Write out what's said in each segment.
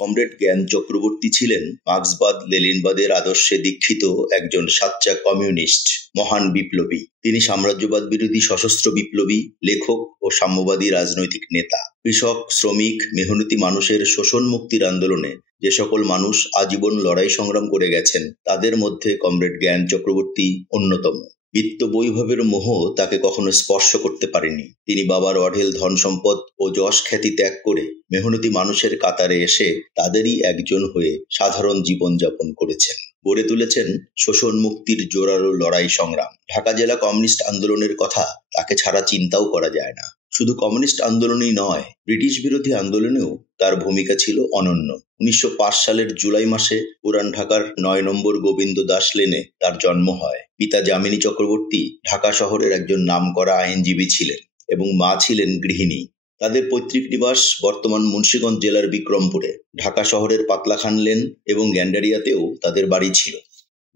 Comrade জ্ঞান চক্রবর্তী ছিলেন মার্ক্সবাদ লেনিনবাদের আদর্শে দীক্ষিত একজন সাচ্চা কমিউনিস্ট, মহান বিপ্লবী। তিনি সাম্রাজ্যবাদ বিরোধী সশস্ত্র বিপ্লবী, লেখক ও সাম্যবাদী রাজনৈতিক নেতা। কৃষক, শ্রমিক, মেহনতি মানুষের শোষণ মুক্তির আন্দোলনে যে সকল মানুষ আজীবন লড়াই সংগ্রাম করে গেছেন, তাদের মধ্যে কমরেড জ্ঞান চক্রবর্তী অন্যতম। বিত্ত বৈভবের মোহ তাকে কখনো স্পর্শ করতে পারেনি। তিনি বাবার অঢেল ধন সম্পদ ও যশ খ্যাতি ত্যাগ করে মেহনতি মানুষের কাতারে এসে তাদেরই একজন হয়ে সাধারণ জীবনযাপন করেছেন। গড়ে তুলেছেন শোষণ মুক্তির জোরালো লড়াই সংগ্রাম। ঢাকা জেলা কমিউনিস্ট আন্দোলনের কথা তাকে ছাড়া চিন্তাও করা যায় না। শুধু কমিউনিস্ট আন্দোলনই নয়, ব্রিটিশ বিরোধী আন্দোলনেও তার ভূমিকা ছিল অনন্য। 1905 সালের জুলাই মাসে পুরান ঢাকার 9 নম্বর গোবিন্দ দাস লেনে তার জন্ম হয়। পিতা যামিনী চক্রবর্তী ঢাকা শহরের একজন নামকরা আইনজীবী ছিলেন এবং মা ছিলেন গৃহিণী। তাদের পৈতৃক নিবাস বর্তমান মুন্সিগঞ্জ জেলার বিক্রমপুরে। ঢাকা শহরের পাতলাখান লেন এবং গ্যান্ডারিয়াতেও তাদের বাড়ি ছিল।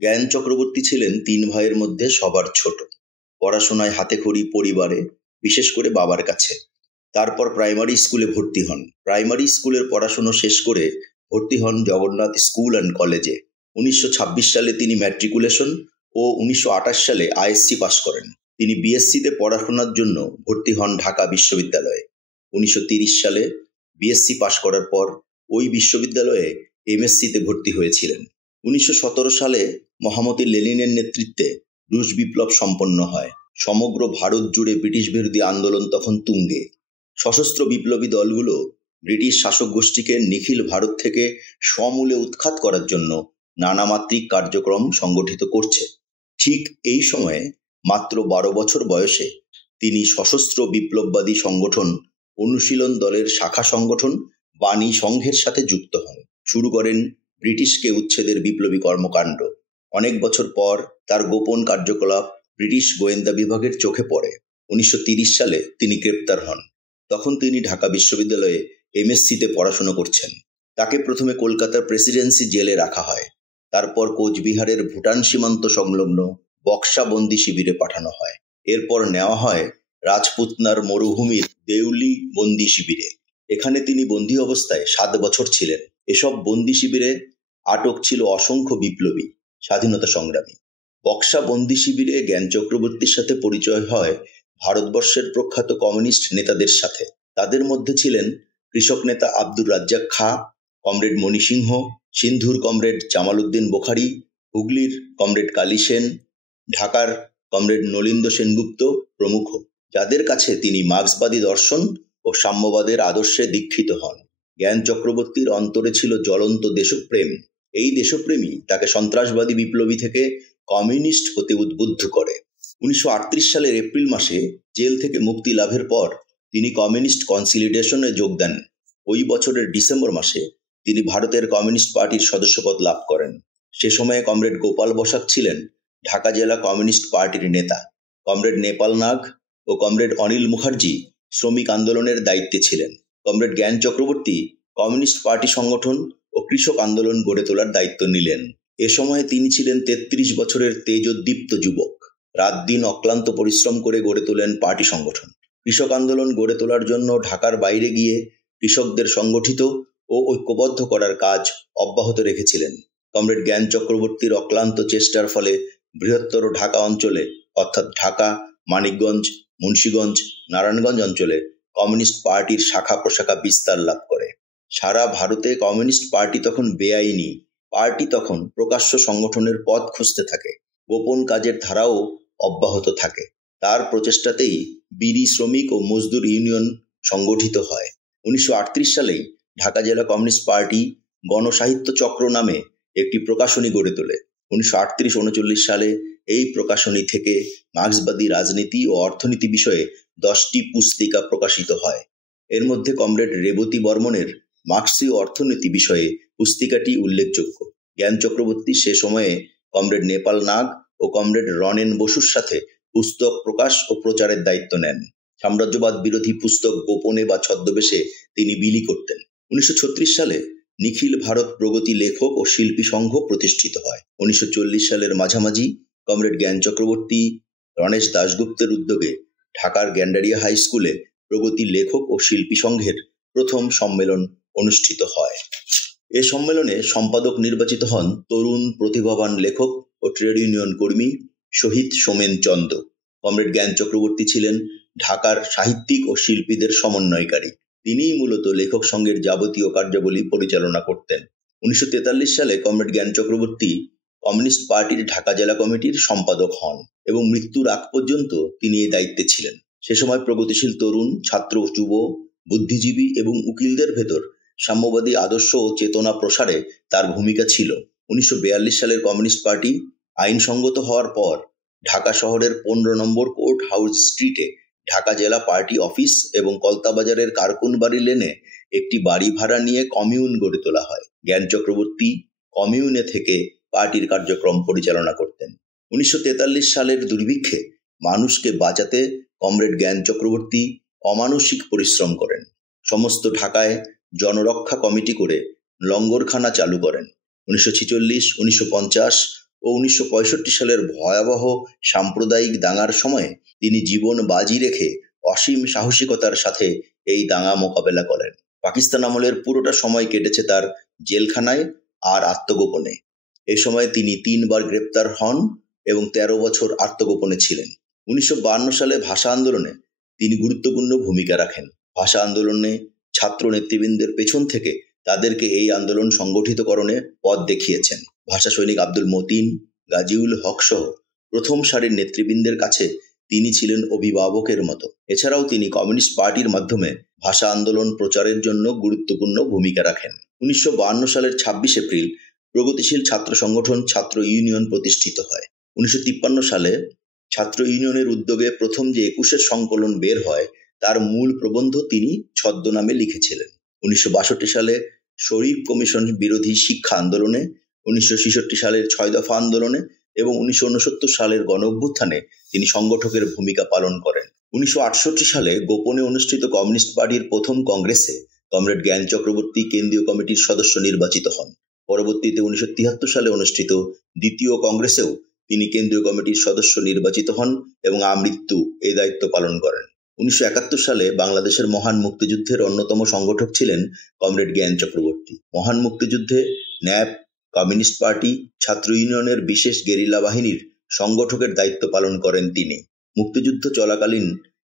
জ্ঞান চক্রবর্তী ছিলেন 3 ভাইয়ের মধ্যে সবার ছোট। পড়াশোনায় হাতেখড়ি পরিবারে, বিশেষ করে বাবার কাছে। তারপর প্রাইমারি স্কুলে ভর্তি হন। প্রাইমারি স্কুলের পড়াশোনা শেষ করে ভর্তি হন জগন্নাথ স্কুল অ্যান্ড কলেজে। 1926 সালে তিনি ম্যাট্রিকুলেশন ও 1928 সালে আইএসসি পাশ করেন। তিনি বিএসসিতে পড়াশোনার জন্য ভর্তি হন ঢাকা বিশ্ববিদ্যালয়ে। 1930 সালে বিএসসি পাশ করার পর ওই বিশ্ববিদ্যালয়ে এমএসসিতে ভর্তি হয়েছিলেন। 1917 সালে মহামতি লেনিনের নেতৃত্বে রুশ বিপ্লব সম্পন্ন হয়। সমগ্র ভারত জুড়ে ব্রিটিশ বিরোধী আন্দোলন তখন তুঙ্গে। সশস্ত্র বিপ্লবী দলগুলো ব্রিটিশ শাসক গোষ্ঠীকে নিখিল ভারত থেকে সমূলে উৎখাত করার জন্য নানামাত্রিক কার্যক্রম সংগঠিত করছে। ঠিক এই সময়ে মাত্র 12 বছর বয়সে তিনি সশস্ত্র বিপ্লববাদী সংগঠন অনুশীলন দলের শাখা সংগঠন বাণী সংঘের সাথে যুক্ত হন। শুরু করেন ব্রিটিশকে উচ্ছেদের বিপ্লবী কর্মকাণ্ড। অনেক বছর পর তার গোপন কার্যকলাপ ব্রিটিশ গোয়েন্দা বিভাগের চোখে পড়ে। 1930 সালে তিনি গ্রেপ্তার হন। তখন তিনি ঢাকা বিশ্ববিদ্যালয়ে এমএসসিতে পড়াশোনা করছেন। তাকে প্রথমে কলকাতার প্রেসিডেন্সি জেলে রাখা হয়। তারপর কোচবিহারের ভুটান সীমান্ত সংলগ্ন বক্সা বন্দি শিবিরে পাঠানো হয়। এরপর নেওয়া হয় রাজপুতনার মরুভূমির দেউলি বন্দি শিবিরে। এখানে তিনি বন্দী অবস্থায় 7 বছর ছিলেন। এসব বন্দি শিবিরে আটক ছিল অসংখ্য বিপ্লবী, স্বাধীনতা সংগ্রামী। বক্সা বন্দি শিবিরে জ্ঞান চক্রবর্তীর সাথে পরিচয় হয় ভারতবর্ষের প্রখ্যাত কমিউনিস্ট নেতাদের সাথে। তাদের মধ্যে ছিলেন কৃষক নেতা আব্দুর রাজ্জাক খাঁ, কমরেড মণি সিংহ, সিন্ধুর কমরেড জামাল উদ্দিন বোখারি, হুগলির কমরেড কালী সেন, ঢাকার কমরেড নলিন্দ সেনগুপ্ত প্রমুখ, যাদের কাছে তিনি মার্ক্সবাদী দর্শন ও সাম্যবাদের আদর্শে দীক্ষিত হন। জ্ঞান চক্রবর্তীর অন্তরে ছিল জ্বলন্ত দেশপ্রেম। এই দেশপ্রেমই তাকে সন্ত্রাসবাদী বিপ্লবী থেকে কমিউনিস্ট হতে উদ্বুদ্ধ করে। 1938 সালের এপ্রিল মাসে জেল থেকে মুক্তি লাভের পর তিনি কমিউনিস্ট কনসলিডেশনে যোগ দেন। ওই বছরের ডিসেম্বর মাসে তিনি ভারতের কমিউনিস্ট পার্টির সদস্যপদ লাভ করেন। সে সময়ে কমরেড গোপাল বসাক ছিলেন ঢাকা জেলা কমিউনিস্ট পার্টির নেতা। কমরেড নেপাল নাগ ও কমরেড অনিল মুখার্জি শ্রমিক আন্দোলনের দায়িত্বে ছিলেন। কমরেড জ্ঞান চক্রবর্তী কমিউনিস্ট পার্টি সংগঠন ও কৃষক আন্দোলন গড়ে তোলার দায়িত্ব নিলেন। এ সময়ে তিনি ছিলেন 33 বছরের তেজোদ্দীপ্ত যুবক। রাত দিন অক্লান্ত পরিশ্রম করে গড়ে তোলেন পার্টি সংগঠন। কৃষক আন্দোলন গড়ে তোলার জন্য ঢাকার বাইরে গিয়ে কৃষকদের সংগঠিত ও ঐক্যবদ্ধ করার কাজ অব্যাহত রেখেছিলেন। কমরেড জ্ঞান চক্রবর্তীর অক্লান্ত চেষ্টার ফলে বৃহত্তর ঢাকা অঞ্চলে অর্থাৎ ঢাকা, মানিকগঞ্জ, মুন্সিগঞ্জ, নারায়ণগঞ্জ অঞ্চলে কমিউনিস্ট পার্টির শাখা প্রশাখা বিস্তার লাভ করে। সারা ভারতে কমিউনিস্ট পার্টি তখন বেআইনি। পার্টি তখন প্রকাশ্য সংগঠনের পথ খুঁজতে থাকে। গোপন কাজের ধারাও অব্যাহত থাকে। তার প্রচেষ্টাতেই বিড়ি শ্রমিক ও মজদুর ইউনিয়ন সংগঠিত হয়। 1938 সালেই ঢাকা জেলা কমিউনিস্ট পার্টি গণসাহিত্য চক্র নামে একটি প্রকাশনী গড়ে তোলে। 1938-39 সালে এই প্রকাশনী থেকে মার্ক্সবাদী রাজনীতি ও অর্থনীতি বিষয়ে 10টি পুস্তিকা প্রকাশিত হয়। এর মধ্যে কমরেড রেবতী বর্মনের মার্ক্সীয় অর্থনীতি বিষয়ে পুস্তিকাটি উল্লেখযোগ্য। জ্ঞান চক্রবর্তী সে সময়ে কমরেড নেপাল নাগ ও কমরেড রনেন বসুর সাথে পুস্তক প্রকাশ ও প্রচারের দায়িত্ব নেন। সাম্রাজ্যবাদ বিরোধী পুস্তক গোপনে বা ছদ্মবেশে তিনি বিলি করতেন। 1936 সালে নিখিল ভারত প্রগতি লেখক ও শিল্পী সংঘ প্রতিষ্ঠিত হয়। 1940 সালের মাঝামাঝি কমরেড জ্ঞান চক্রবর্তী, রণেশ দাশগুপ্তের উদ্যোগে ঢাকার গ্যান্ডারিয়া হাই স্কুলে প্রগতি লেখক ও শিল্পী সংঘের প্রথম সম্মেলন অনুষ্ঠিত হয়। এ সম্মেলনে সম্পাদক নির্বাচিত হন তরুণ প্রতিভাবান লেখক ও ট্রেড ইউনিয়ন কর্মী শহীদ সোমেন চন্দ। কমরেড জ্ঞান চক্রবর্তী ছিলেন ঢাকার সাহিত্যিক ও শিল্পীদের সমন্বয়কারী। তিনিই মূলত লেখক সংঘের যাবতীয় কার্যাবলী পরিচালনা করতেন। 1943 সালে কমরেড জ্ঞান চক্রবর্তী কমিউনিস্ট পার্টির ঢাকা জেলা কমিটির সম্পাদক হন এবং মৃত্যুর আগ পর্যন্ত তিনি এই দায়িত্বে ছিলেন। সে সময় প্রগতিশীল তরুণ, ছাত্র, যুব, বুদ্ধিজীবী এবং উকিলদের ভেতর সাম্যবাদী আদর্শ ও চেতনা প্রসারে তার ভূমিকা ছিল। 1942 সালের কমিউনিস্ট পার্টি আইনসঙ্গত হওয়ার পর ঢাকা শহরের 15 নম্বর কোর্ট হাউস স্ট্রিটে ঢাকা জেলা পার্টি অফিস এবং কলতাবাজারের কারকুনবাড়ি লেনে একটি বাড়ি ভাড়া নিয়ে কমিউন গড়ে তোলা হয়। জ্ঞান চক্রবর্তী কমিউনে থেকে পার্টির কার্যক্রম পরিচালনা করতেন। 1943 সালের দুর্ভিক্ষে মানুষকে বাঁচাতে কমরেড জ্ঞান চক্রবর্তী অমানসিক পরিশ্রম করেন। সমস্ত ঢাকায় জনরক্ষা কমিটি করে লঙ্গরখানা চালু করেন। 1946, 1950 ও 1965 সালের ভয়াবহ সাম্প্রদায়িক দাঙ্গার সময়ে তিনি জীবন বাজি রেখে অসীম সাহসিকতার সাথে এই দাঙ্গা মোকাবেলা করেন। পাকিস্তান আমলের পুরোটা সময় কেটেছে তার জেলখানায় আর আত্মগোপনে। এ সময় তিনি 3 বার গ্রেপ্তার হন এবং 13 বছর আত্মগোপনে ছিলেন। 1952 সালে ভাষা আন্দোলনে তিনি গুরুত্বপূর্ণ ভূমিকা রাখেন। ভাষা আন্দোলনে ছাত্র নেতৃবৃন্দের পেছন থেকে তাদেরকে এই আন্দোলন সংগঠিতকরণে পথ দেখিয়েছেন। ভাষা সৈনিক আব্দুল মতিন, গাজীউল হক সহ প্রথম সারির নেতৃবৃন্দের কাছে তিনি ছিলেন অভিভাবকের মতো। এছাড়াও তিনি কমিউনিস্ট পার্টির মাধ্যমে ভাষা আন্দোলন প্রচারের জন্য গুরুত্বপূর্ণ ভূমিকা রাখেন। 1952 সালের 26 এপ্রিল প্রগতিশীল ছাত্র সংগঠন ছাত্র ইউনিয়ন প্রতিষ্ঠিত হয়। 1953 সালে ছাত্র ইউনিয়নের উদ্যোগে প্রথম যে 21 সংকলন বের হয় তার মূল প্রবন্ধ তিনি ছদ্মনামে লিখেছিলেন। 1962 সালে শরীফ কমিশন বিরোধী শিক্ষা আন্দোলনে, 1966 সালের 6 দফা আন্দোলনে এবং 1969 সালের গণঅভ্যুত্থানে তিনি সংগঠকের ভূমিকা পালন করেন। 1968 সালে গোপনে অনুষ্ঠিত কমিউনিস্ট পার্টির প্রথম কংগ্রেসে কমরেড জ্ঞান চক্রবর্তী কেন্দ্রীয় কমিটির সদস্য নির্বাচিত হন। পরবর্তীতে 1973 সালে অনুষ্ঠিত দ্বিতীয় কংগ্রেসেও তিনি কেন্দ্রীয় কমিটির সদস্য নির্বাচিত হন এবং আমৃত্যু এই দায়িত্ব পালন করেন। 1971 সালে বাংলাদেশের মহান মুক্তিযুদ্ধের অন্যতম সংগঠক ছিলেন কমরেড জ্ঞান চক্রবর্তী। মহান মুক্তিযুদ্ধে ন্যাপ, কমিউনিস্ট পার্টি, ছাত্র ইউনিয়নের বিশেষ গেরিলা বাহিনীর সংগঠকের দায়িত্ব পালন করেন তিনি। মুক্তিযুদ্ধ চলাকালীন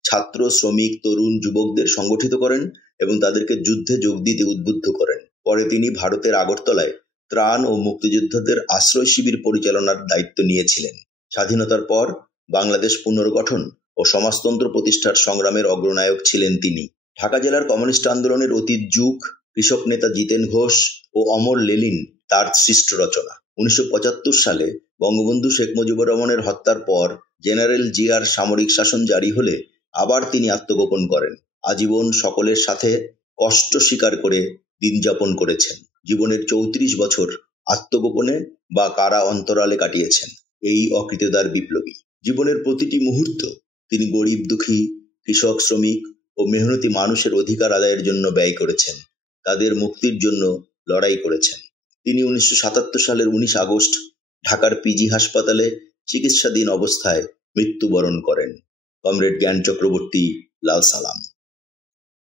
ছাত্র, শ্রমিক, তরুণ, যুবকদের সংগঠিত করেন এবং তাদেরকে যুদ্ধে যোগ দিতে উদ্বুদ্ধ করেন। পরে তিনি ভারতের আগরতলায় ত্রাণ ও মুক্তিযোদ্ধাদের আশ্রয় শিবির পরিচালনার দায়িত্ব নিয়েছিলেন। স্বাধীনতার পর বাংলাদেশ পুনর্গঠন ও সমাজতন্ত্র প্রতিষ্ঠার সংগ্রামের অগ্রনায়ক ছিলেন তিনি। ঢাকা জেলার কমিউনিস্ট আন্দোলনের অতীত যুগ, কৃষক নেতা জিতেন ঘোষ ও অমর লেলিন তার সৃষ্ট রচনা। 1975 সালে বঙ্গবন্ধু শেখ মুজিবুর রহমানের হত্যার পর জেনারেল জিয়ার সামরিক শাসন জারি হলে আবার তিনি আত্মগোপন করেন। আজীবন সকলের সাথে কষ্ট স্বীকার করে দিন যাপন করেছেন। জীবনের 34 বছর আত্মগোপনে বা কারা অন্তরালে কাটিয়েছেন এই অকৃতদার বিপ্লবী। জীবনের প্রতিটি মুহূর্ত তিনি গরিব, দুঃখী, কৃষক, শ্রমিক ও মেহনতি মানুষের অধিকার আদায়ের জন্য ব্যয় করেছেন। তাদের মুক্তির জন্য লড়াই করেছেন। তিনি 1977 সালের 19 আগস্ট ঢাকার পিজি হাসপাতালে চিকিৎসাধীন অবস্থায় মৃত্যুবরণ করেন। কমরেড জ্ঞান চক্রবর্তী, লাল সালাম।